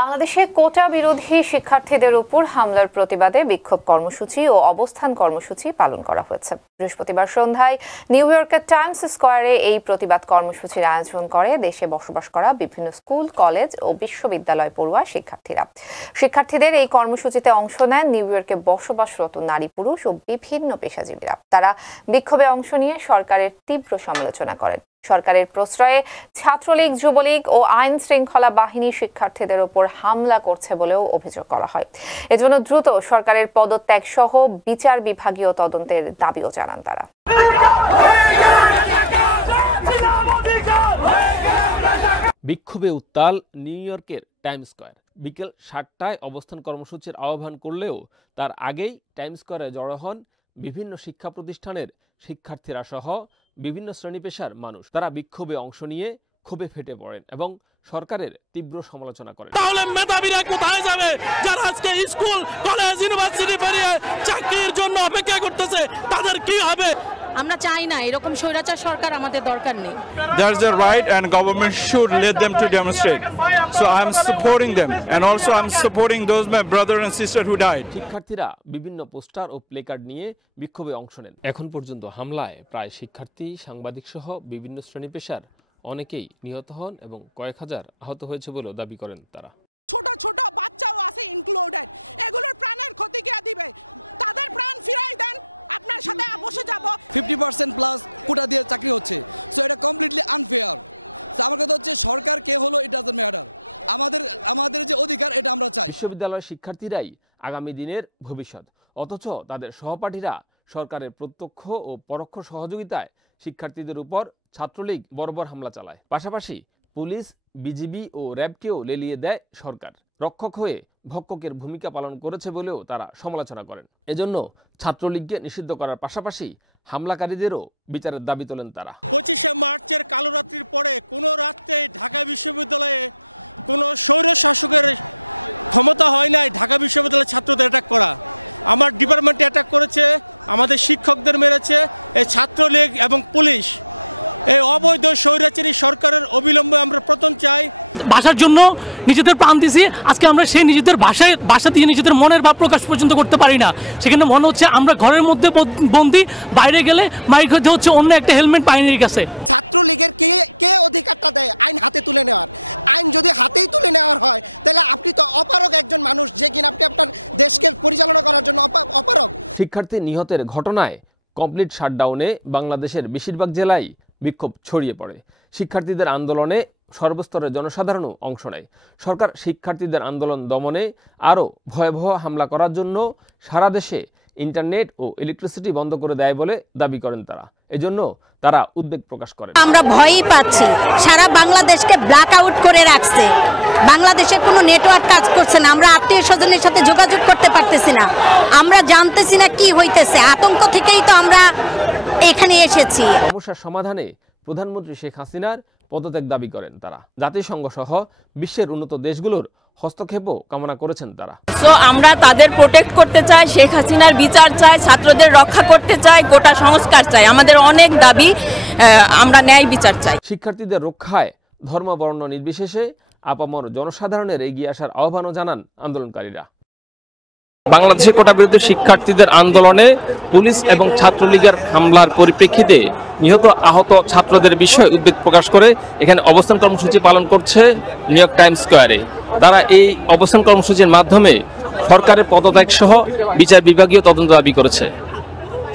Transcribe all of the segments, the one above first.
বাংলাদেশে কোটা বিরোধী শিক্ষার্থীদের উপর হামলার প্রতিবাদে বিক্ষোভ কর্মসূচি ও অবস্থান কর্মসূচি পালন করা হয়েছে। বৃহস্পতিবার সন্ধ্যায় নিউ ইয়র্কের টাইমস স্কয়ারে এই প্রতিবাদ কর্মসূচির আয়োজন করে দেশে বসবাস করা বিভিন্ন স্কুল, কলেজ ও বিশ্ববিদ্যালয় পড়ুয়া শিক্ষার্থীরা। শিক্ষার্থীদের এই কর্মসূচিতে অংশ নেন নিউ ইয়র্কে বসবাসরত নারী, পুরুষ ও বিভিন্ন পেশাজীবীরা। তারা বিক্ষোভে অংশ নিয়ে সরকারের তীব্র সমালোচনা করেন। সরকারের প্রশ্রয়ে ছাত্রলীগ, যুবলীগ ও আইন শৃঙ্খলা বাহিনী শিক্ষার্থীদের উপর হামলা করছে বলেও অভিযোগ করা হয়। এজন্য দ্রুত সরকারের পদত্যাগ সহ বিচার বিভাগীয় তদন্তের দাবিও জানান তারা। বিক্ষোভে উত্তাল নিউ ইয়র্কের টাইমস স্কয়ার। বিকেল 7টায় অবস্থান কর্মসূচির আহ্বান করলেও তার আগেই টাইমস স্কয়ারে জড়ো হন বিভিন্ন শিক্ষা প্রতিষ্ঠানের শিক্ষার্থীরা সহ বিভিন্ন শ্রেণী পেশার মানুষ। তারা বিক্ষোভে অংশ নিয়ে ক্ষোভে ফেটে পড়েন এবং সরকারের তীব্র সমালোচনা করেন। তাহলে মেধাবীরা কোথায় যাবে, যারা আজকে স্কুল, কলেজ, ইউনিভার্সিটি পেরিয়ে চাকরির জন্য অপেক্ষা করতেছে, তাদের কি হবে? আমরা চাই না এরকম স্বৈরাচার সরকার, আমাদের দরকার নেই। There's a right and government should let them to demonstrate. So I'm supporting them and also I'm supporting those my brother and sister who died. শিক্ষার্থীরা বিভিন্ন পোস্টার ও প্লেকার্ড নিয়ে বিক্ষোভে অংশ নেন। এখন পর্যন্ত হামলায় প্রায় শিক্ষার্থী, সাংবাদিক সহ বিভিন্ন শ্রেণী পেশার অনেকেই নিহত হন এবং কয়েক হাজার আহত হয়েছে বলেও দাবি করেন তারা। ছোট ছোট বাচ্চাও আছে ইনক্লুডেড। এগুলোর প্রাণের ক্ষতি কে দিবে? তাদের প্রাণ ফিরাই দেন, আপনার সাথে বসে যাব। 50% প্লাস কোটা দিয়ে চাকরি হচ্ছে, সো এটা কমপ্লিটলি আনফেয়ার। আমার কথা হচ্ছে সরকার কে হলো ইট ডাজন্ট ম্যাটার, আমাদের যে অধিকার এটা আমরা চাই। বিশ্ববিদ্যালয়ের শিক্ষার্থীরাই আগামী দিনের ভবিষ্যৎ, অথচ তাদের সহপাঠীরা সরকারের প্রত্যক্ষ ও পরোক্ষ সহযোগিতায় শিক্ষার্থীদের উপর ছাত্রলীগ বর্বর হামলা চালায়। পাশাপাশি পুলিশ, বিজিবি ও র্যাবকেও লেলিয়ে দেয় সরকার। রক্ষক হয়ে ভক্ষকের ভূমিকা পালন করেছে বলেও তারা সমালোচনা করেন। এজন্য ছাত্রলীগকে নিষিদ্ধ করার পাশাপাশি হামলাকারীদেরও বিচারের দাবি তোলেন তারা। 25শে মার্চের কালোরাত্রির পরে কোনো রাত্রে ঢাকা বিশ্ববিদ্যালয়ে কোনো স্বৈর শাসকের ক্ষমতা হয় নাই ঢাকা বিশ্ববিদ্যালয়ের ছাত্রদের অ্যাটাক করা। আমার ডিপার্টমেন্টে অ্যাটাক করেছে, আমাদের শিক্ষকদের মেরেছে এই ছাত্রলীগ এবং পুলিশ। এই অবৈধ স্বৈরাচারী সরকারের অবিলম্বে আমরা পতন চাই। ভাষার জন্য নিজেদের প্রাণ দিয়েছি, আজকে আমরা সেই নিজেদের ভাষা দিয়ে নিজেদের মনের ভাব প্রকাশ পর্যন্ত করতে পারি না। সেখানে মনে হচ্ছে আমরা ঘরের মধ্যে বন্দি, বাইরে গেলে মাইক হতে হচ্ছে অন্য একটা হেলমেট বাহিনীর কাছে। ছাত্রলীগের কে অধিকারটা দেয় আইন হাতে তুলে নেওয়ার? আইন যদি হাতেই তুলে নেওয়ার হয় তাহলে আপনি তো অপারগ একজন মানুষ, যে কিনা আপনি আপনার দেশকে পরিচালনা করার জন্য অপারগ। শিক্ষার্থী নিহতের ঘটনায় কমপ্লিট শাটডাউনে বাংলাদেশের বেশিরভাগ জেলায় বিক্ষোভ ছড়িয়ে পড়ে। শিক্ষার্থীদের আন্দোলনে সর্বস্তরের জনসাধারণও অংশ নেয়। সরকার শিক্ষার্থীদের আন্দোলন দমনে আরও ভয়াবহ হামলা করার জন্য সারা দেশে ইন্টারনেট ও ইলেকট্রিসিটি বন্ধ করে দেয় বলে দাবি করেন তারা। এজন্য তারা উদ্বেগ প্রকাশ করেন। আমরা ভয়ই পাচ্ছি, সারা বাংলাদেশকে ব্ল্যাক আউট করে রাখছে। বাংলাদেশের কোনো নেটওয়ার্ক কাজ করছে না, আমরা আত্মীয় স্বজনের সাথে যোগাযোগ করতে পারতেছি না, আমরা জানতেছি না কি হইতেছে। আতঙ্ক থেকেই তো আমরা এখানে এসেছি। সমস্যার সমাধানে প্রধানমন্ত্রী শেখ হাসিনার পদত্যাগ দাবি করেন তারা। জাতিসংঘ সহ বিশ্বের উন্নত দেশগুলোর হস্তক্ষেপও কামনা করেছেন তারা। সো আমরা তাদের প্রোটেক্ট করতে চাই, শেখ হাসিনার বিচার চাই, ছাত্রদের রক্ষা করতে চাই, কোটা সংস্কার চাই। আমাদের অনেক দাবি, আমরা ন্যায় বিচার চাই। শিক্ষার্থীদের রক্ষায় ধর্ম, বর্ণ নির্বিশেষে আপামর জনসাধারণের এগিয়ে আসার আহ্বানও জানান আন্দোলনকারীরা। বাংলাদেশের কোটা বিরোধী শিক্ষার্থীদের আন্দোলনে পুলিশ এবং ছাত্রলীগের হামলার পরিপ্রেক্ষিতে নিহত আহত ছাত্রদের বিষয়ে উদ্বেগ প্রকাশ করে এখানে অবস্থান কর্মসূচি পালন করছে নিউ ইয়র্ক টাইমস স্কয়ারে। তারা এই অবস্থান কর্মসূচির মাধ্যমে সরকারের পদত্যাগ সহ বিচার বিভাগীয় তদন্ত দাবি করেছে।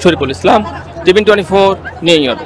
Shariful Islam, TV 24, new York.